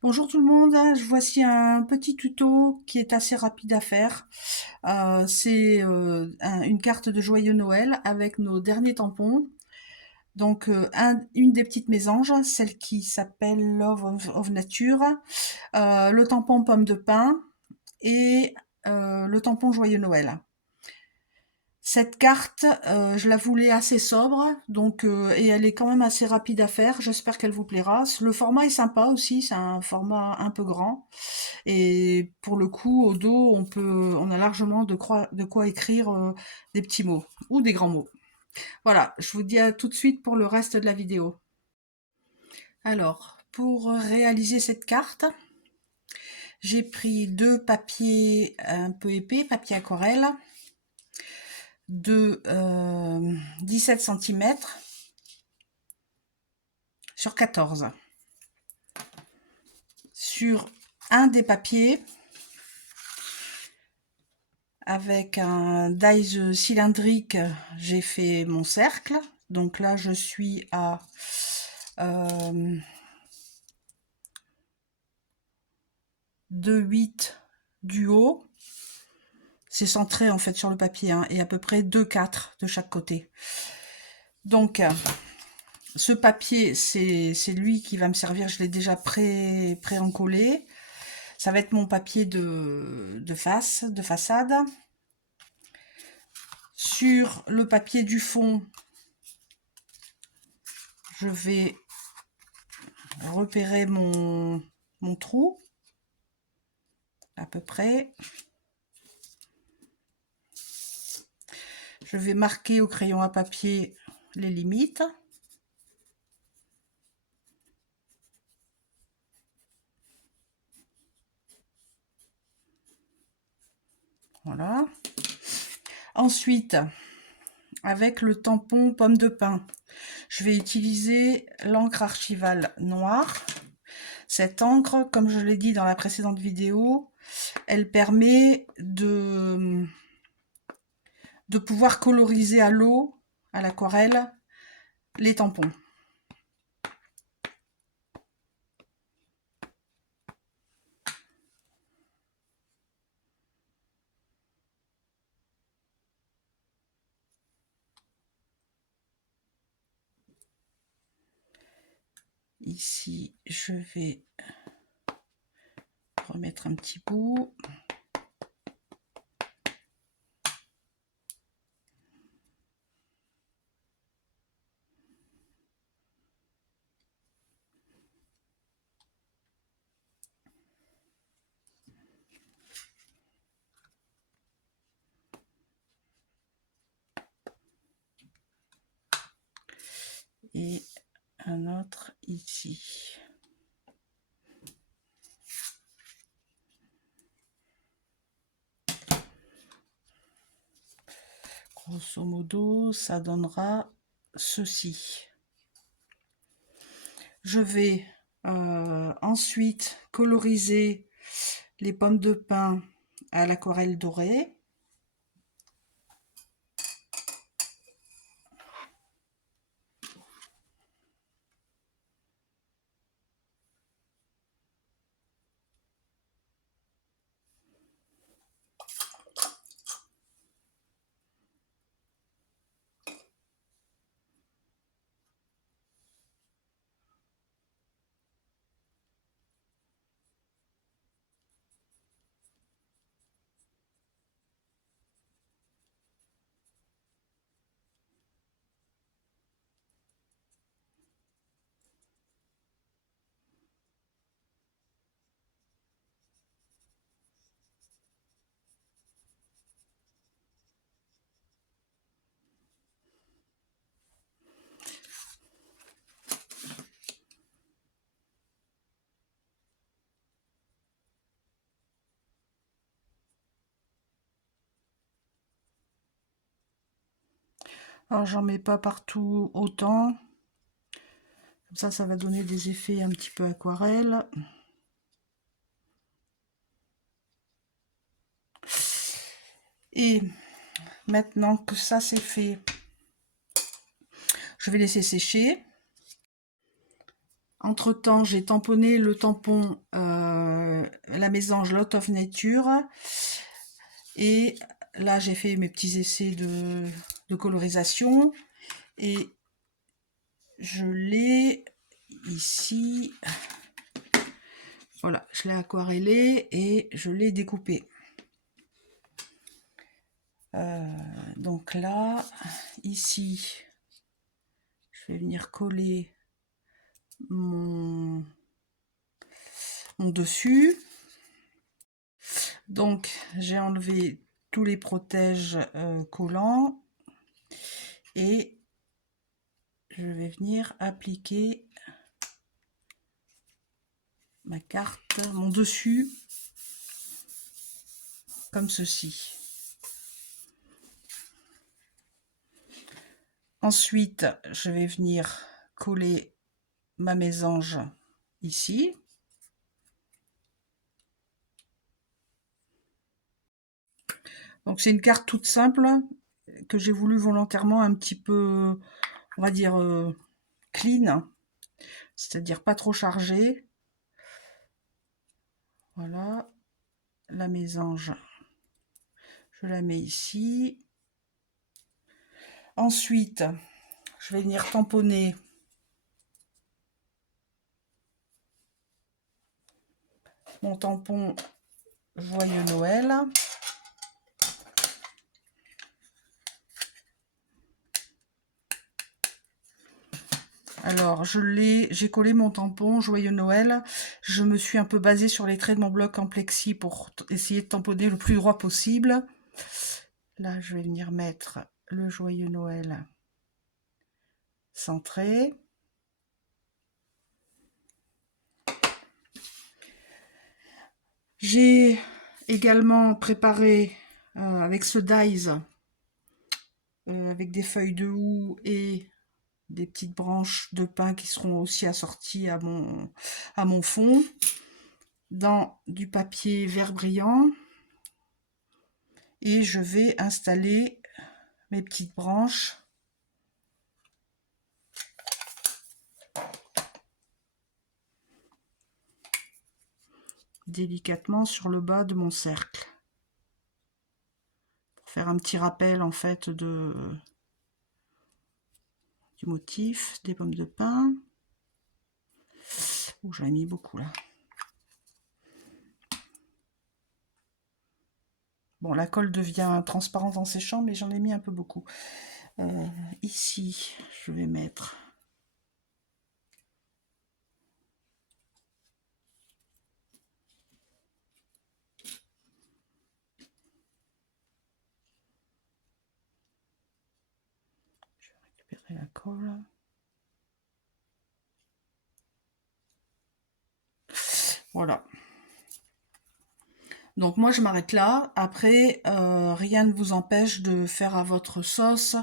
Bonjour tout le monde, voici un petit tuto qui est assez rapide à faire. C'est une carte de joyeux Noël avec nos derniers tampons. Donc une des petites mésanges, celle qui s'appelle Love of Nature, le tampon pomme de pin et le tampon joyeux Noël. Cette carte, je la voulais assez sobre, donc et elle est quand même assez rapide à faire. J'espère qu'elle vous plaira. Le format est sympa aussi, c'est un format un peu grand. Et pour le coup, au dos, on a largement de quoi écrire des petits mots ou des grands mots. Voilà, je vous dis à tout de suite pour le reste de la vidéo. Alors, pour réaliser cette carte, j'ai pris deux papiers un peu épais, papier aquarelle, de 17 cm sur 14. Sur un des papiers, avec un dies cylindrique, j'ai fait mon cercle. Donc là, je suis à 2,8 du haut. C'est centré en fait sur le papier, hein, et à peu près 2,4 de chaque côté. Donc, ce papier, c'est lui qui va me servir. Je l'ai déjà pré-encollé. Ça va être mon papier de façade. Sur le papier du fond, je vais repérer mon trou, à peu près. Je vais marquer au crayon à papier les limites. Voilà. Ensuite, avec le tampon pomme de pin, je vais utiliser l'encre archivale noire. Cette encre, comme je l'ai dit dans la précédente vidéo, elle permet de pouvoir coloriser à l'eau, à l'aquarelle, les tampons. Ici, je vais remettre un petit bout. Et un autre ici. Grosso modo, ça donnera ceci. Je vais ensuite coloriser les pommes de pin à l'aquarelle dorée. Alors j'en mets pas partout autant. Comme ça va donner des effets un petit peu aquarelle. Et maintenant que ça c'est fait, je vais laisser sécher. Entre-temps, j'ai tamponné le tampon la mésange Lot of Nature. Et là, j'ai fait mes petits essais de colorisation. Et je l'ai ici. Voilà, je l'ai aquarellé et je l'ai découpé. Donc là, ici, je vais venir coller mon dessus. Donc, j'ai enlevé tous les protèges collants et je vais venir appliquer ma carte, mon dessus, comme ceci. Ensuite, je vais venir coller ma mésange ici. Donc c'est une carte toute simple que j'ai voulu volontairement un petit peu, on va dire, clean, c'est-à-dire pas trop chargée. Voilà, la mésange, je la mets ici. Ensuite, je vais venir tamponner mon tampon Joyeux Noël. Alors, j'ai collé mon tampon Joyeux Noël. Je me suis un peu basée sur les traits de mon bloc en plexi pour essayer de tamponner le plus droit possible. Là, je vais venir mettre le Joyeux Noël centré. J'ai également préparé avec ce dies, avec des feuilles de houx et des petites branches de pin qui seront aussi assorties à mon fond, dans du papier vert brillant. Et je vais installer mes petites branches délicatement sur le bas de mon cercle. Pour faire un petit rappel en fait du motif des pommes de pin. Oh, j'en ai mis beaucoup là. Bon, la colle devient transparente en séchant, mais j'en ai mis un peu beaucoup. Ici, je vais mettre la colle. Voilà. Donc moi je m'arrête là. Après, rien ne vous empêche de faire à votre sauce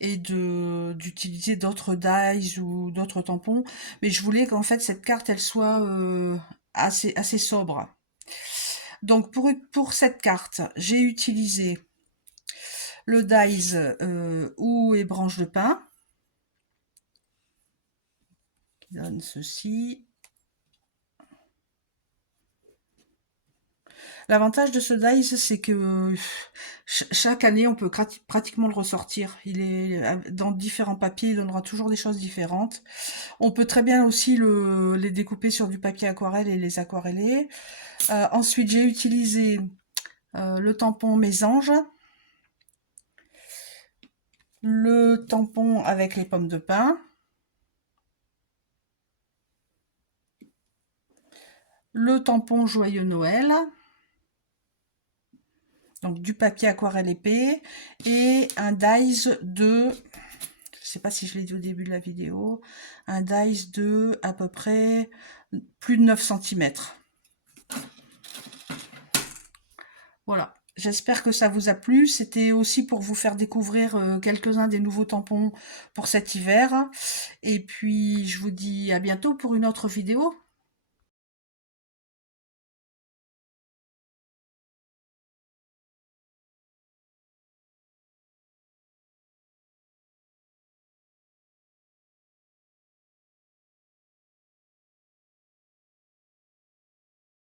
et d'utiliser d'autres dies ou d'autres tampons. Mais je voulais qu'en fait cette carte elle soit assez sobre. Donc pour cette carte, j'ai utilisé le dies houx et branche de pin. Qui donne ceci. L'avantage de ce dies, c'est que chaque année, on peut pratiquement le ressortir. Il est dans différents papiers, il donnera toujours des choses différentes. On peut très bien aussi les découper sur du papier aquarelle et les aquareller. Ensuite, j'ai utilisé le tampon Mésange, le tampon avec les pommes de pin, le tampon Joyeux Noël, donc du papier aquarelle épais, et un dies de, je sais pas si je l'ai dit au début de la vidéo, un dies de à peu près plus de 9 cm. Voilà, j'espère que ça vous a plu. C'était aussi pour vous faire découvrir quelques-uns des nouveaux tampons pour cet hiver. Et puis, je vous dis à bientôt pour une autre vidéo.